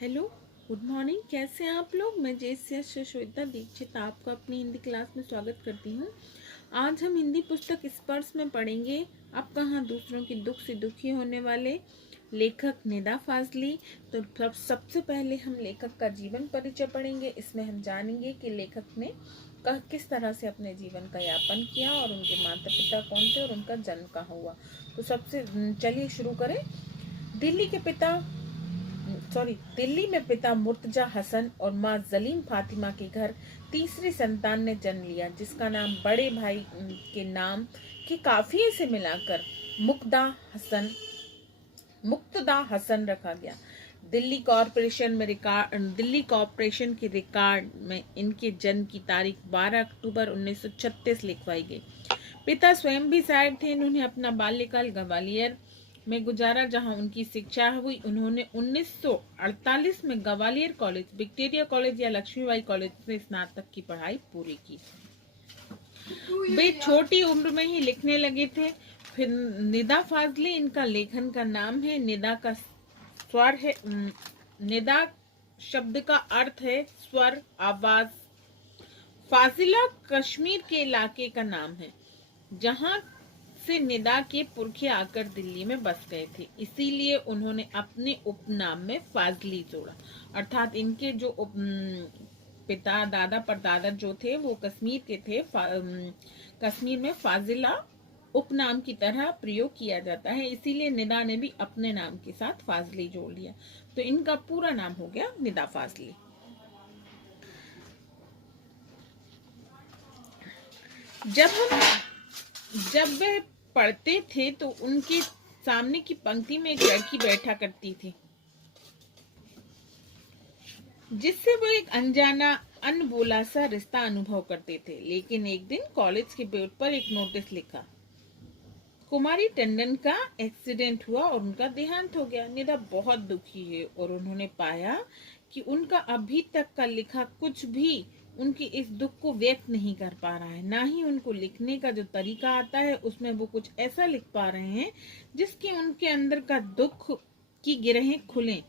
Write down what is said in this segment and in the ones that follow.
Hello, good morning. कैसे हैं आप लोग? मैं जैसे श्वेता दीक्षित आपका अपनी हिंदी क्लास में स्वागत करती हूँ। आज हम हिंदी पुस्तक स्पर्श में पढ़ेंगे अब कहाँ दूसरों के दुख से दुखी होने वाले, लेखक निदा फाजली। तो सबसे पहले हम लेखक का जीवन परिचय पढ़ेंगे। इसमें हम जानेंगे कि लेखक ने किस तरह से अपने जीवन का यापन किया और उनके माता पिता कौन थे और उनका जन्म कहाँ हुआ। तो सबसे चलिए शुरू करें। दिल्ली में पिता मुर्तजा हसन और माँ जलीम फातिमा के घर तीसरी संतान ने जन्म लिया, जिसका नाम बड़े भाई के नाम के काफिये से मिलाकर मुक्तदा हसन रखा गया। दिल्ली कॉरपोरेशन के रिकॉर्ड में इनके जन्म की तारीख 12 अक्टूबर 1936 लिखवाई गई। पिता स्वयं भी शायर थे। इन्होंने अपना बाल्यकाल ग्वालियर में गुजारा, जहां उनकी शिक्षा हुई। उन्होंने 1948 में ग्वालियर कॉलेज, विक्टोरिया कॉलेज या लक्ष्मीबाई कॉलेज से स्नातक की पढ़ाई पूरी की। वे छोटी उम्र में ही लिखने लगे थे। फिर निदा फाजली इनका लेखन का नाम है। निदा का स्वर है, निदा शब्द का अर्थ है स्वर, आवाज। फाजिला कश्मीर के इलाके का नाम है, जहां से निदा के पुरखे आकर दिल्ली में बस गए थे। इसीलिए उन्होंने अपने उपनाम में फाजली जोड़ा। अर्थात इनके जो पिता दादा परदादा जो थे वो कश्मीर के थे। कश्मीर में फाजिला उपनाम की तरह प्रयोग किया जाता है, इसीलिए निदा ने भी अपने नाम के साथ फाजली जोड़ लिया। तो इनका पूरा नाम हो गया निदा फाजली। जब वे पढ़ते थे तो उनके सामने की पंक्ति में एक लड़की बैठा करती थी, जिससे वो एक अनजाना अनबोला सा रिश्ता अनुभव करते थे। लेकिन एक दिन कॉलेज के बोर्ड पर एक नोटिस लिखा, कुमारी टंडन का एक्सीडेंट हुआ और उनका देहांत हो गया। निदा बहुत दुखी है और उन्होंने पाया कि उनका अभी तक का लिखा कुछ भी उनके इस दुख को व्यक्त नहीं कर पा रहा है। ना ही उनको लिखने का जो तरीका आता है उसमें वो कुछ ऐसा लिख पा रहे हैं जिसके उनके अंदर का दुख की गिरहें खुले।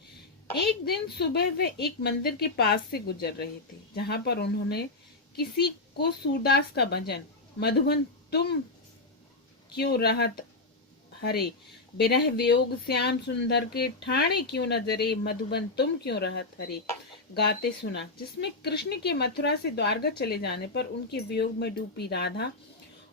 एक दिन सुबह वे एक मंदिर के पास से गुजर रहे थे, जहां पर उन्होंने किसी को सूरदास का भजन, मधुबन तुम क्यों रहत हरे, बिरह वियोग श्याम सुंदर के ठाणे क्यों नजरे, मधुबन तुम क्यों रहत हरे, गाते सुना, जिसमें कृष्ण के मथुरा से द्वारका चले जाने पर उनके वियोग में डूबी राधा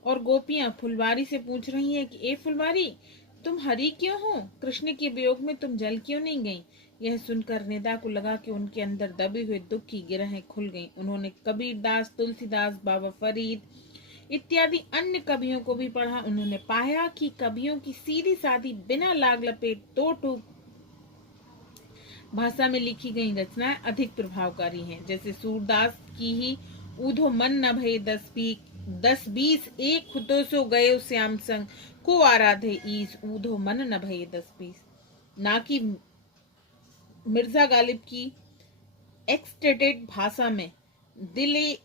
और गोपियां फुलवारी से पूछ रही हैं कि ए फुलवारी, तुम हरी क्यों हो? कृष्ण के वियोग में तुम जल क्यों नहीं गई? यह सुनकर निदा को लगा कि उनके अंदर दबे हुए दुख की गिरहें खुल गईं। उन्होंने कबीरदास, तुलसीदास, बाबा फरीद इत्यादि अन्य कवियों को भी पढ़ा। उन्होंने पाया कि कवियों की सीधी सादी बिना लाग लपेट दो टूक भाषा में लिखी गई रचनाएं अधिक प्रभावकारी हैं। जैसे सूरदास की ही ऊधो मन न भय 10-20 एक खुतो सो गयो श्याम संग को आराधे ईस, ऊधो मन न भय 10-20। ना कि मिर्जा गालिब की एक्सटेटेड भाषा में दिले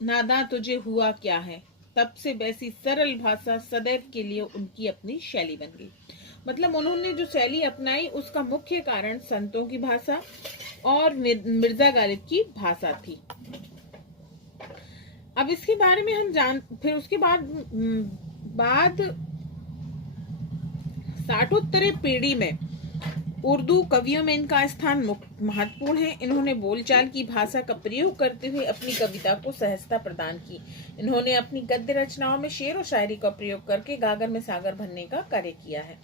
नादा तुझे हुआ क्या है, तब से वैसी सरल भाषा सदैव के लिए उनकी अपनी शैली बन गई। मतलब उन्होंने जो शैली अपनाई उसका मुख्य कारण संतों की भाषा और मिर्जा गालिब की भाषा थी। अब इसके बारे में हम फिर उसके बाद साठोत्तरी पीढ़ी में उर्दू कवियों में इनका स्थान महत्वपूर्ण है। इन्होंने बोलचाल की भाषा का प्रयोग करते हुए अपनी कविता को सहजता प्रदान की। इन्होंने अपनी गद्य रचनाओं में शेर और शायरी का प्रयोग करके गागर में सागर भरने का कार्य किया है।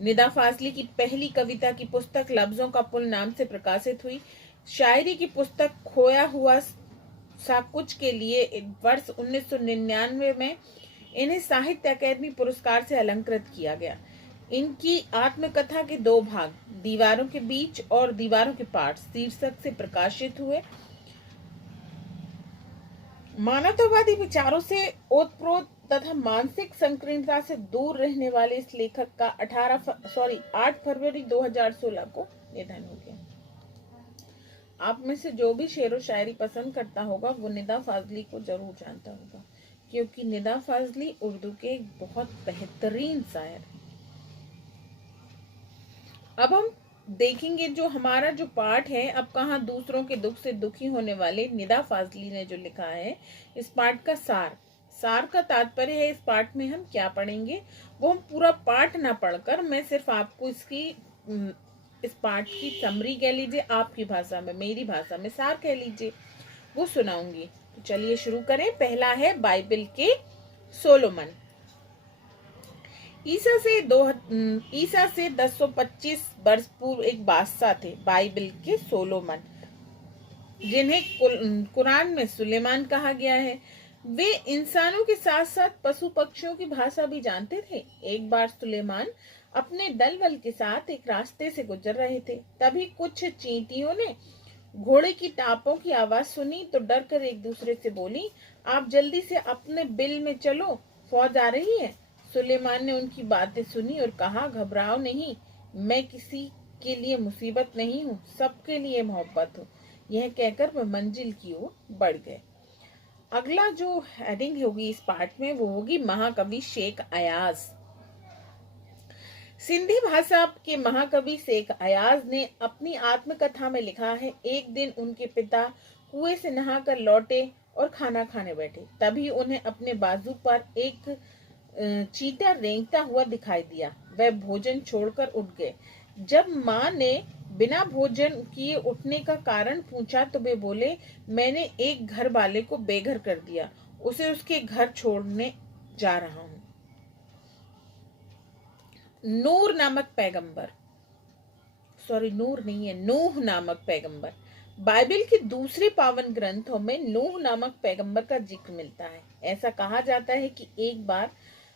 निदा फाजली की पहली कविता की पुस्तक लफ्जों का पुल नाम से प्रकाशित हुई। शायरी की पुस्तक खोया हुआ सा कुछ के लिए वर्ष 1999 में इन्हें साहित्य अकादमी पुरस्कार से अलंकृत किया गया। इनकी आत्मकथा के 2 भाग, दीवारों के बीच और दीवारों के पार शीर्षक से प्रकाशित हुए। मानवतावादी विचारों से ओतप्रोत तथा मानसिक संकीर्णता से दूर रहने वाले इस लेखक का 8 फरवरी 2016 को निधन हो गया। आप में से जो भी शेर और शायरी पसंद करता होगा वो निदा फाजली को जरूर जानता होगा, क्योंकि निदा फाजली उर्दू के एक बहुत बेहतरीन शायर हैं। अब हम देखेंगे जो हमारा जो पाठ है, अब कहाँ दूसरों के दुख से दुखी होने वाले निदा फाजली ने जो लिखा है इस पाठ का सार का तात्पर्य है। इस पाठ में हम क्या पढ़ेंगे वो हम पूरा पाठ ना पढ़कर मैं सिर्फ आपको इस पाठ की समरी कह लीजिए, आपकी भाषा में, मेरी भाषा में सार कह लीजिए, वो सुनाऊंगी। तो चलिए शुरू करें। पहला है बाइबल के सोलोमन। ईसा से 1025 वर्ष पूर्व एक बादशाह थे बाइबल के सोलोमन, जिन्हें कुरान में सुलेमान कहा गया है। वे इंसानों के साथ साथ पशु पक्षियों की भाषा भी जानते थे। एक बार सुलेमान अपने दल बल के साथ एक रास्ते से गुजर रहे थे। तभी कुछ चींटियों ने घोड़े की टापों की आवाज सुनी तो डर कर एक दूसरे से बोली, आप जल्दी से अपने बिल में चलो, फौज आ रही है। सुलेमान ने उनकी बातें सुनी और कहा, घबराओ नहीं, मैं किसी के लिए मुसीबत नहीं हूँ, सबके लिए मोहब्बत हूँ। यह कहकर वह मंजिल की ओर बढ़ गए। अगला जो हेडिंग होगी इस पार्ट में वो होगी महाकवि शेख अयाज। सिंधी भाषा के महाकवि शेख अयाज ने अपनी आत्मकथा में लिखा है, एक दिन उनके पिता कुएं से नहाकर लौटे और खाना खाने बैठे। तभी उन्हें अपने बाजू पर एक चींटा रेंगता हुआ दिखाई दिया। वह भोजन छोड़कर उठ गए। जब माँ ने बिना भोजन किए उठने का कारण पूछा तो वे बोले, मैंने एक घर वाले को बेघर कर दिया, उसे उसके घर छोड़ने जा रहा हूँ। नूह नामक पैगंबर। बाइबल के दूसरे पावन ग्रंथों में नूह नामक पैगंबर का जिक्र मिलता है। ऐसा कहा जाता है कि एक बार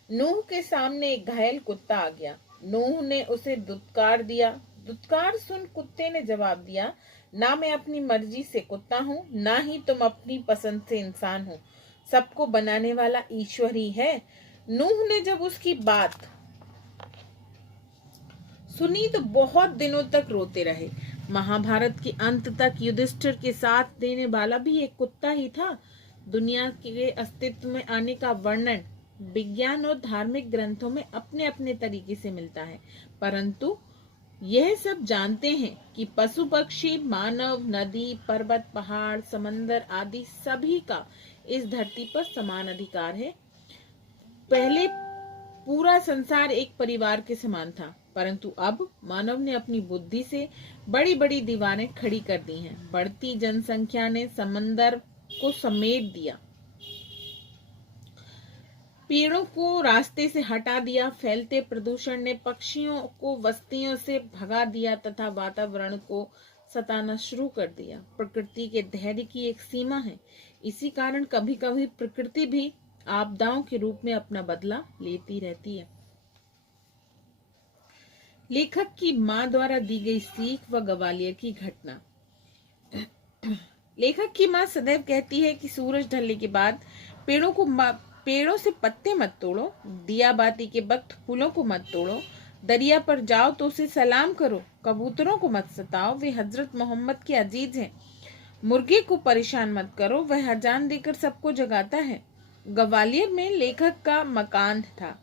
नूह के सामने एक घायल कुत्ता आ गया। नूह ने उसे दुत्कार दिया। दुत्कार सुन कुत्ते ने जवाब दिया, ना मैं अपनी मर्जी से कुत्ता हूँ, ना ही तुम अपनी पसंद से इंसान हो। सबको बनाने वाला ईश्वर ही है। नूह ने जब उसकी बात सुनी तो बहुत दिनों तक रोते रहे। महाभारत के अंत तक युधिष्ठिर के साथ देने वाला भी एक कुत्ता ही था। दुनिया के अस्तित्व में आने का वर्णन विज्ञान और धार्मिक ग्रंथों में अपने अपने तरीके से मिलता है, परंतु यह सब जानते हैं कि पशु पक्षी, मानव, नदी, पर्वत, पहाड़, समंदर आदि सभी का इस धरती पर समान अधिकार है। पहले पूरा संसार एक परिवार के समान था, परंतु अब मानव ने अपनी बुद्धि से बड़ी बड़ी दीवारें खड़ी कर दी हैं। बढ़ती जनसंख्या ने समंदर को समेट दिया, पेड़ों को रास्ते से हटा दिया, फैलते प्रदूषण ने पक्षियों को बस्तियों से भगा दिया तथा वातावरण को सताना शुरू कर दिया। प्रकृति के धैर्य की एक सीमा है। इसी कारण कभी कभी प्रकृति भी आपदाओं के रूप में अपना बदला लेती रहती है। लेखक की मां द्वारा दी गई सीख व ग्वालियर की घटना। लेखक की मां सदैव कहती है कि सूरज ढलने के बाद पेड़ों से पत्ते मत तोड़ो, दिया बाती के वक्त फूलों को मत तोड़ो, दरिया पर जाओ तो उसे सलाम करो, कबूतरों को मत सताओ, वे हजरत मोहम्मद के अजीज हैं, मुर्गे को परेशान मत करो, वह अजान देकर सबको जगाता है। ग्वालियर में लेखक का मकान था,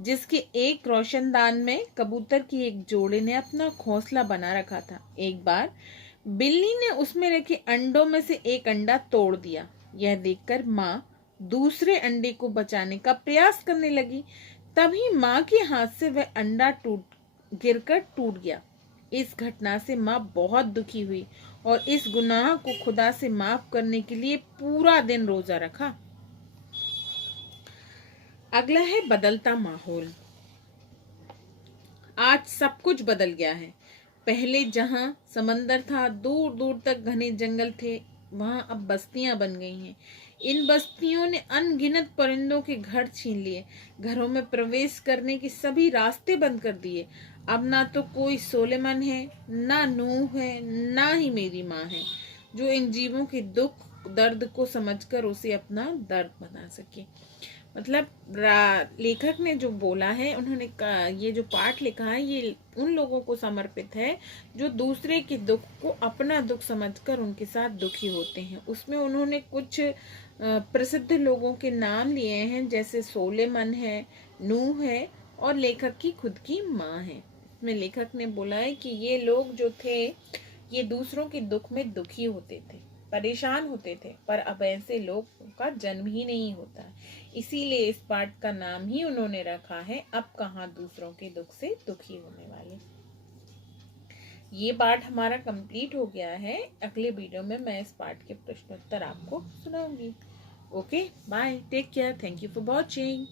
जिसके एक रोशनदान में कबूतर की एक जोड़े ने अपना घोंसला बना रखा था। एक बार बिल्ली ने उसमें रखे अंडों में से एक अंडा तोड़ दिया। यह देखकर माँ दूसरे अंडे को बचाने का प्रयास करने लगी। तभी माँ के हाथ से वह अंडा गिरकर टूट गया। इस घटना से माँ बहुत दुखी हुई और इस गुनाह को खुदा से माफ करने के लिए पूरा दिन रोजा रखा। अगला है बदलता माहौल। आज सब कुछ बदल गया है। पहले जहां समंदर था, दूर दूर तक घने जंगल थे, वहां अब बस्तियां बन गई हैं। इन बस्तियों ने अनगिनत परिंदों के घर छीन लिए, घरों में प्रवेश करने के सभी रास्ते बंद कर दिए। अब ना तो कोई सोलेमन है, ना नूह है, ना ही मेरी माँ है, जो इन जीवों के दुख दर्द को समझकर उसे अपना दर्द बना सके। मतलब लेखक ने जो बोला है, उन्होंने ये जो पाठ लिखा है ये उन लोगों को समर्पित है जो दूसरे के दुख को अपना दुख समझकर उनके साथ दुखी होते हैं। उसमें उन्होंने कुछ प्रसिद्ध लोगों के नाम लिए हैं, जैसे सोलेमन है, नूह है और लेखक की खुद की माँ है। इसमें लेखक ने बोला है कि ये लोग जो थे ये दूसरों के दुख में दुखी होते थे, परेशान होते थे, पर अब ऐसे लोगों का जन्म ही नहीं होता। इसीलिए इस पाठ का नाम ही उन्होंने रखा है अब कहाँ दूसरों के दुख से दुखी होने वाले। ये पाठ हमारा कंप्लीट हो गया है। अगले वीडियो में मैं इस पाठ के प्रश्नोत्तर आपको सुनाऊंगी। Okay, bye, take care, thank you for watching.